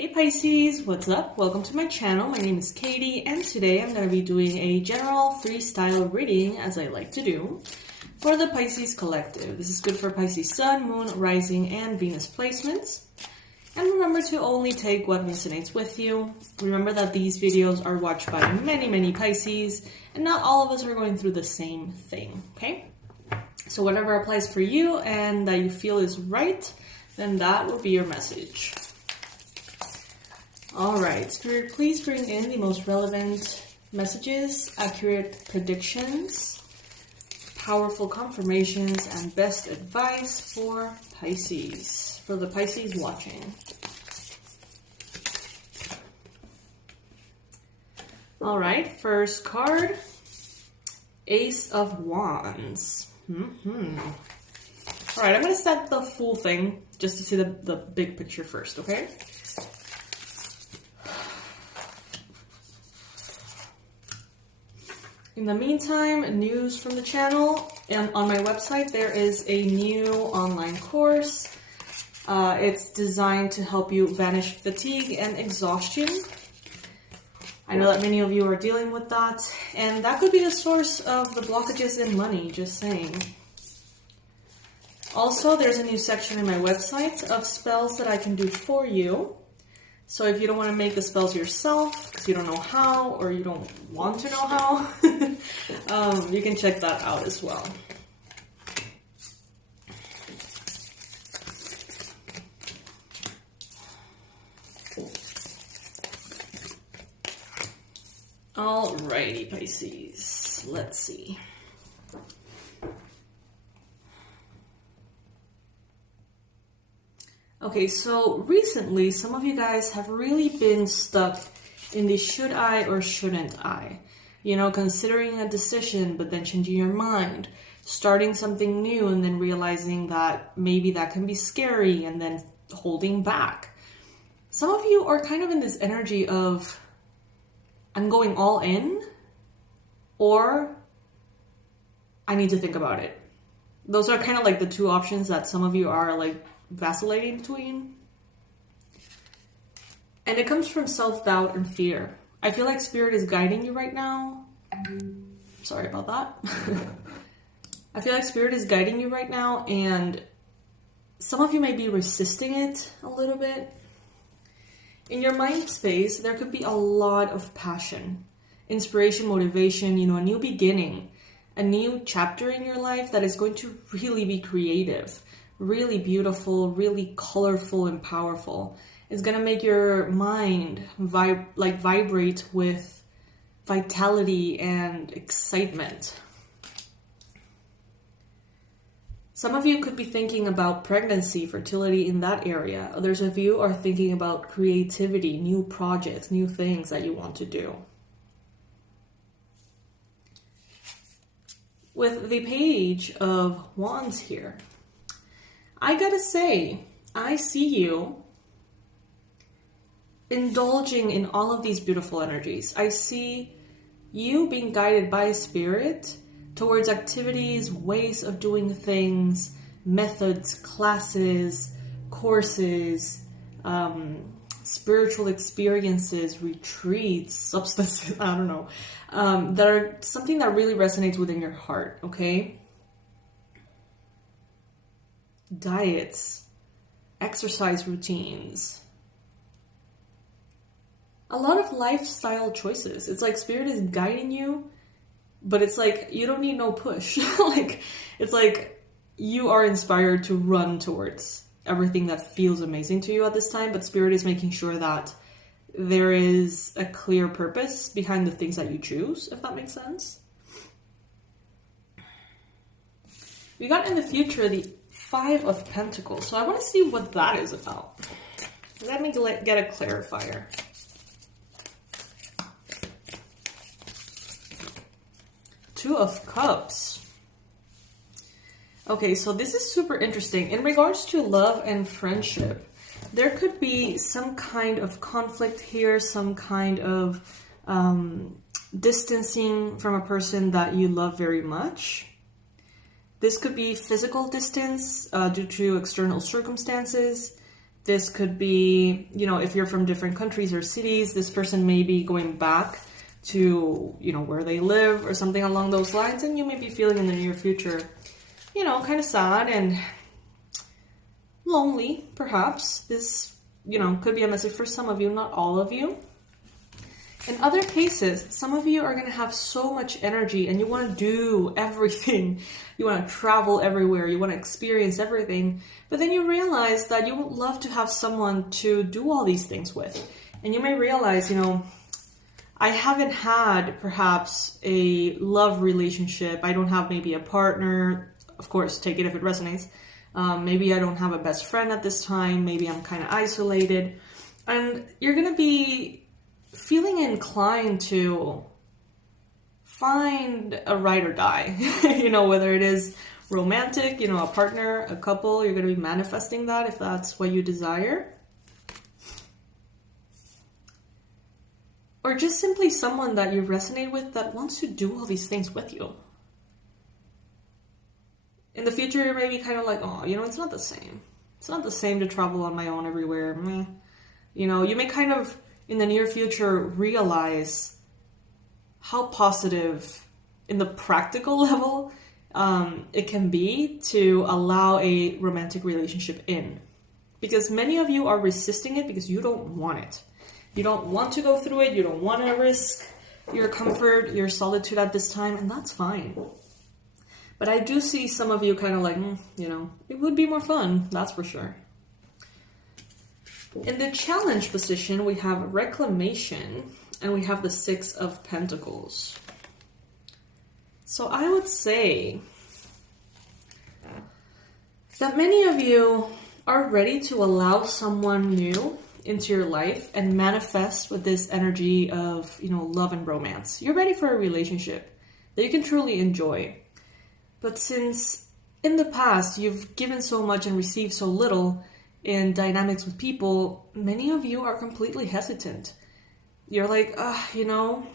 Hey Pisces, what's up? Welcome to my channel. My name is Katie and today I'm going to be doing a general freestyle reading, as I like to do, for the Pisces collective. This is good for Pisces Sun, Moon, Rising, and Venus placements. And remember to only take what resonates with you. Remember that these videos are watched by many Pisces, and not all of us are going through the same thing, okay? So whatever applies for you and that you feel is right, then that will be your message. Alright, Spirit, please bring in the most relevant messages, accurate predictions, powerful confirmations, and best advice for Pisces, for the Pisces watching. Alright, first card, Ace of Wands. Alright, I'm going to set the full thing just to see the big picture first, okay? In the meantime, news from the channel, and on my website there is a new online course. It's designed to help you banish fatigue and exhaustion. I know that many of you are dealing with that, and that could be the source of the blockages in money, just saying. Also, there's a new section in my website of spells that I can do for you. So if you don't want to make the spells yourself, because you don't know how, or you don't want to know how, you can check that out as well. Alrighty, Pisces. Let's see. Okay, so recently, some of you guys have really been stuck in the should I or shouldn't I? You know, considering a decision, but then changing your mind, starting something new and then realizing that maybe that can be scary and then holding back. Some of you are kind of in this energy of, I'm going all in, or I need to think about it. Those are kind of like the two options that some of you are like vacillating between. And it comes from self-doubt and fear. I feel like Spirit is guiding you right now. Sorry about that. I feel like Spirit is guiding you right now, and some of you may be resisting it a little bit. In your mind space, there could be a lot of passion, inspiration, motivation, you know, a new beginning, a new chapter in your life that is going to really be creative, really beautiful, really colorful and powerful. It's gonna make your mind vibrate with vitality and excitement. Some of you could be thinking about pregnancy, fertility in that area. Others of you are thinking about creativity, new projects, new things that you want to do. With the Page of Wands here, I gotta say, I see you indulging in all of these beautiful energies. I see you being guided by Spirit towards activities, ways of doing things, methods, classes, courses, spiritual experiences, retreats, substances, I don't know, that are something that really resonates within your heart, okay? Diets, exercise routines, a lot of lifestyle choices. It's like Spirit is guiding you, but it's like you don't need no push. It's like you are inspired to run towards everything that feels amazing to you at this time, but Spirit is making sure that there is a clear purpose behind the things that you choose, if that makes sense. We got in the future the Five of Pentacles, so I want to see what that is about. Let me get a clarifier. Two of Cups. Okay, so this is super interesting. In regards to love and friendship, there could be some kind of conflict here, some kind of distancing from a person that you love very much. This could be physical distance due to external circumstances. This could be, you know, if you're from different countries or cities, this person may be going back to, you know, where they live or something along those lines. And you may be feeling in the near future, you know, kind of sad and lonely, perhaps. This, you know, could be a message for some of you, not all of you. In other cases, some of you are going to have so much energy and you want to do everything. You want to travel everywhere. You want to experience everything. But then you realize that you would love to have someone to do all these things with. And you may realize, you know, I haven't had perhaps a love relationship. I don't have maybe a partner. Of course, take it if it resonates. Maybe I don't have a best friend at this time. Maybe I'm kind of isolated. And you're going to be feeling inclined to find a ride or die, you know, whether it is romantic, you know, a partner, a couple, you're going to be manifesting that if that's what you desire. Or just simply someone that you resonate with that wants to do all these things with you. In the future, you may be kind of like, oh, you know, it's not the same. It's not the same to travel on my own everywhere. Meh. You know, you may kind of in the near future realize how positive in the practical level it can be to allow a romantic relationship in. Because many of you are resisting it because you don't want it. You don't want to go through it. You don't want to risk your comfort, your solitude at this time, and that's fine. But I do see some of you kind of like, you know, it would be more fun, that's for sure. In the challenge position, we have reclamation and we have the Six of Pentacles. So I would say that many of you are ready to allow someone new into your life and manifest with this energy of, you know, love and romance. You're ready for a relationship that you can truly enjoy. But since in the past you've given so much and received so little in dynamics with people, many of you are completely hesitant. You're like, you know,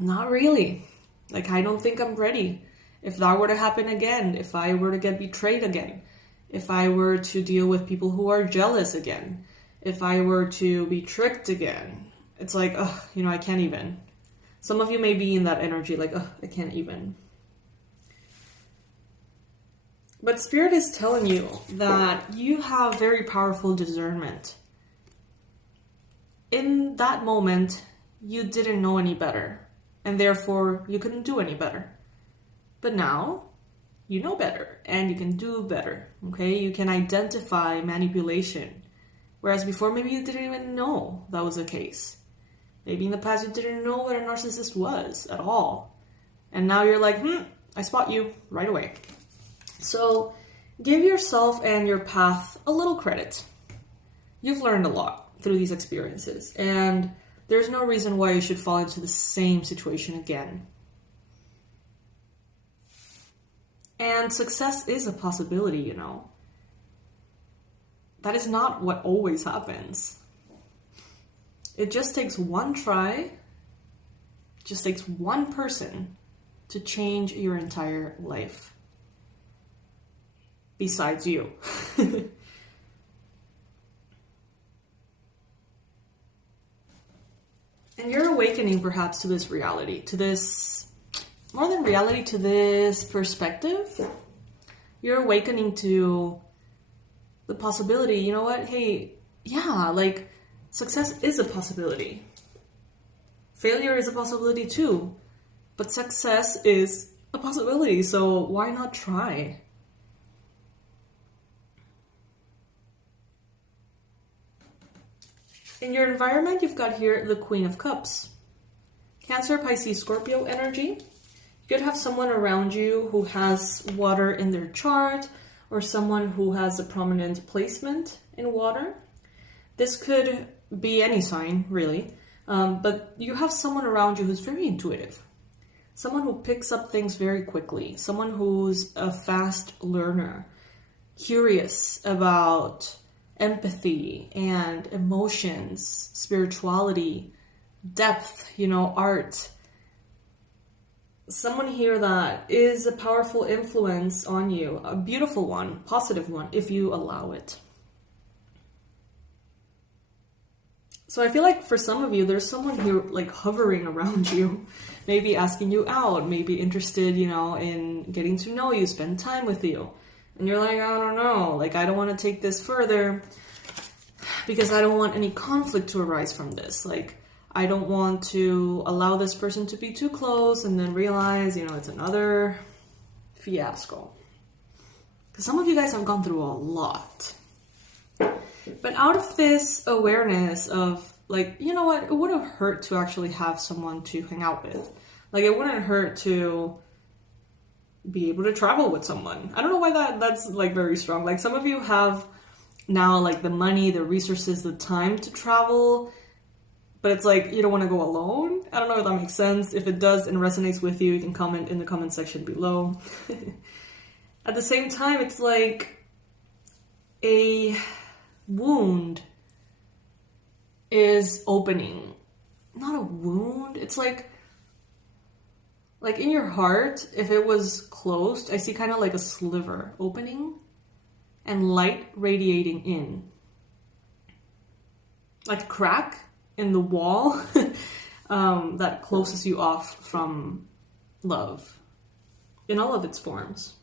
not really. Like, I don't think I'm ready. If that were to happen again, if I were to get betrayed again, if I were to deal with people who are jealous again, if I were to be tricked again, it's like, you know, I can't even. Some of you may be in that energy, like, I can't even. But Spirit is telling you that you have very powerful discernment. In that moment, you didn't know any better, and therefore you couldn't do any better. But now, you know better, and you can do better, okay? You can identify manipulation, whereas before maybe you didn't even know that was the case. Maybe in the past you didn't know what a narcissist was at all. And now you're like, I spot you right away. So give yourself and your path a little credit. You've learned a lot through these experiences, and there's no reason why you should fall into the same situation again. And success is a possibility, you know. That is not what always happens. It just takes one try, it just takes one person to change your entire life. Besides you. And you're awakening perhaps to this reality, to this, more than reality, to this perspective. You're awakening to the possibility, you know what, hey, yeah, like, success is a possibility. Failure is a possibility too. But success is a possibility, so why not try? In your environment, you've got here the Queen of Cups. Cancer, Pisces, Scorpio energy. You could have someone around you who has water in their chart, or someone who has a prominent placement in water. This could be any sign, really. But you have someone around you who's very intuitive. Someone who picks up things very quickly. Someone who's a fast learner. Curious about empathy and emotions, spirituality, depth, you know, art. Someone here that is a powerful influence on you, a beautiful one, positive one, if you allow it. So I feel like for some of you, there's someone who like hovering around you, maybe asking you out, maybe interested, you know, in getting to know you, spend time with you. And you're like, I don't know, like I don't want to take this further because I don't want any conflict to arise from this. Like I don't want to allow this person to be too close and then realize, you know, it's another fiasco. Because some of you guys have gone through a lot. But out of this awareness of like, you know what, it wouldn't hurt to actually have someone to hang out with. Like it wouldn't hurt to be able to travel with someone. I don't know why that's like very strong. Like some of you have now like the money, the resources, the time to travel, but it's like you don't want to go alone. I don't know if that makes sense. If it does and resonates with you, you can comment in the comment section below. At the same time, it's like a wound is opening. Not a wound. It's like in your heart, if it was closed, I see kind of like a sliver opening and light radiating in. Like a crack in the wall that closes you off from love in all of its forms.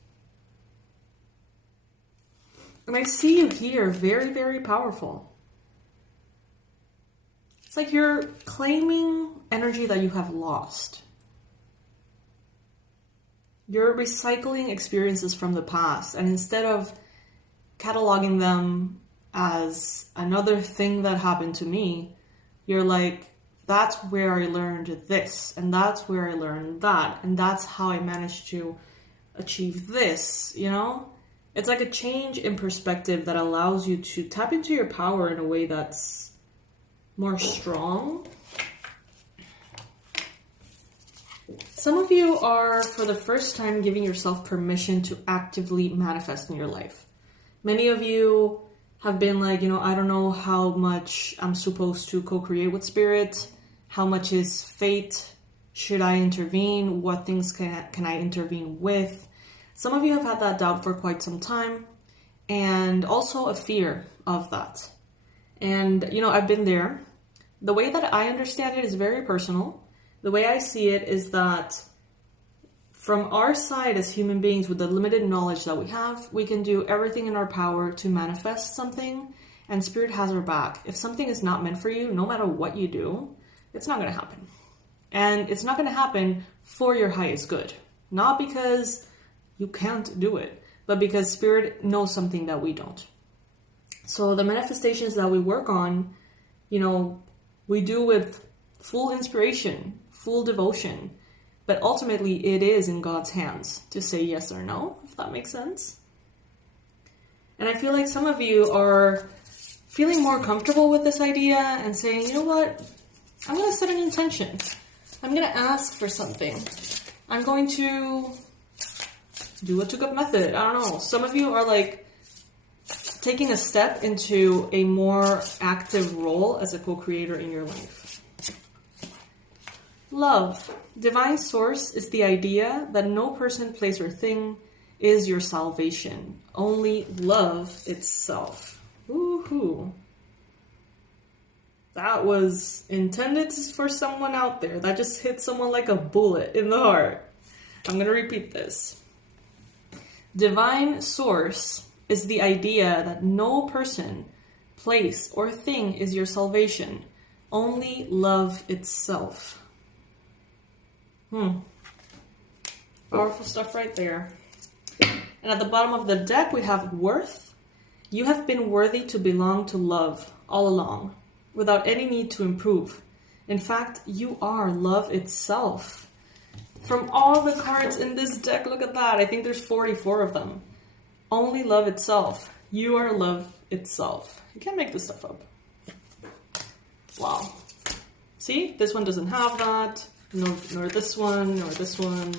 And I see you here, very, very powerful. It's like you're claiming energy that you have lost. You're recycling experiences from the past, and instead of cataloging them as another thing that happened to me, you're like, that's where I learned this, and that's where I learned that, and that's how I managed to achieve this, you know? It's like a change in perspective that allows you to tap into your power in a way that's more strong. Some of you are, for the first time, giving yourself permission to actively manifest in your life. Many of you have been like, you know, I don't know how much I'm supposed to co-create with spirit. How much is fate? Should I intervene? What things can I intervene with? Some of you have had that doubt for quite some time, and also a fear of that. And, you know, I've been there. The way that I understand it is very personal. The way I see it is that from our side as human beings, with the limited knowledge that we have, we can do everything in our power to manifest something, and spirit has our back. If something is not meant for you, no matter what you do, it's not going to happen. And it's not going to happen for your highest good. Not because you can't do it, but because spirit knows something that we don't. So the manifestations that we work on, you know, we do with full inspiration, full devotion, but ultimately it is in God's hands to say yes or no, if that makes sense. And I feel like some of you are feeling more comfortable with this idea and saying, you know what, I'm going to set an intention. I'm going to ask for something. I'm going to do a took-up method. I don't know. Some of you are like taking a step into a more active role as a co-creator in your life. Love. Divine source is the idea that no person, place, or thing is your salvation. Only love itself. Woohoo. That was intended for someone out there. That just hit someone like a bullet in the heart. I'm going to repeat this. Divine source is the idea that no person, place, or thing is your salvation. Only love itself. Powerful stuff right there. And at the bottom of the deck, we have worth. You have been worthy to belong to love all along, without any need to improve. In fact, you are love itself. From all the cards in this deck, look at that. I think there's 44 of them. Only love itself. You are love itself. You can't make this stuff up. Wow. See? This one doesn't have that. Nor this one, nor this one,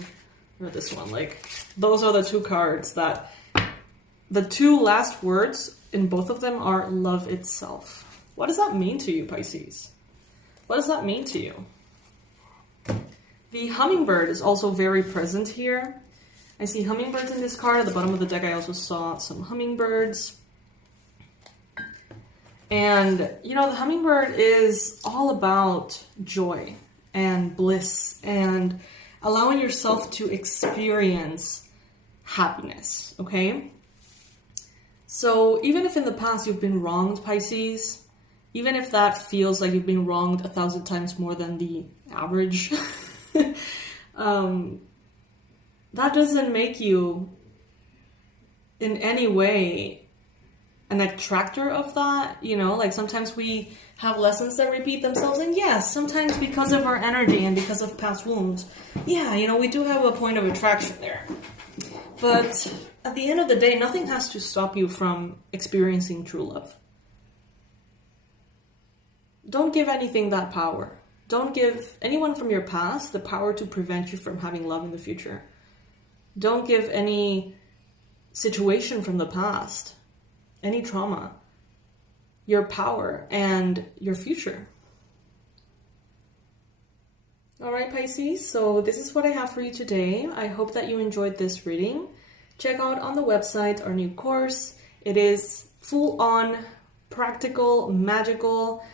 nor this one. Like, those are the two cards that... The two last words in both of them are love itself. What does that mean to you, Pisces? What does that mean to you? The hummingbird is also very present here. I see hummingbirds in this card. At the bottom of the deck, I also saw some hummingbirds. And, you know, the hummingbird is all about joy and bliss and allowing yourself to experience happiness, okay? So even if in the past you've been wronged, Pisces, even if that feels like you've been wronged 1,000 times more than the average, that doesn't make you in any way an attractor of that. You know, like sometimes we have lessons that repeat themselves, and yes, sometimes because of our energy and because of past wounds, yeah, you know, we do have a point of attraction there. But at the end of the day, nothing has to stop you from experiencing true love. Don't give anything that power. Don't give anyone from your past the power to prevent you from having love in the future. Don't give any situation from the past, any trauma, your power and your future. All right, Pisces, so this is what I have for you today. I hope that you enjoyed this reading. Check out on the website our new course. It is full on, practical, magical.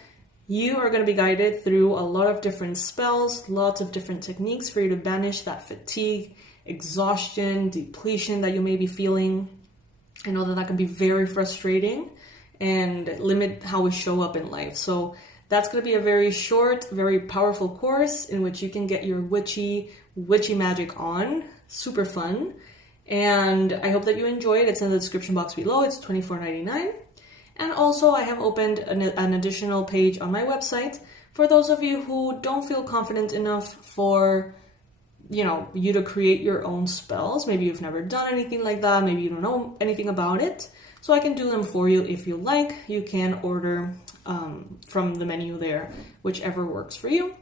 You are going to be guided through a lot of different spells, lots of different techniques for you to banish that fatigue, exhaustion, depletion that you may be feeling. I know that can be very frustrating and limit how we show up in life. So that's going to be a very short, very powerful course in which you can get your witchy magic on. Super fun. And I hope that you enjoy it. It's in the description box below. It's $24.99. And also I have opened an additional page on my website for those of you who don't feel confident enough for, you know, you to create your own spells. Maybe you've never done anything like that. Maybe you don't know anything about it. So I can do them for you if you like. You can order from the menu there, whichever works for you.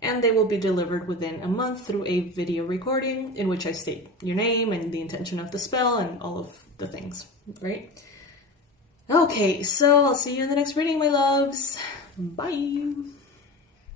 And they will be delivered within a month through a video recording in which I state your name and the intention of the spell and all of the things, right? Okay, so I'll see you in the next reading, my loves. Bye.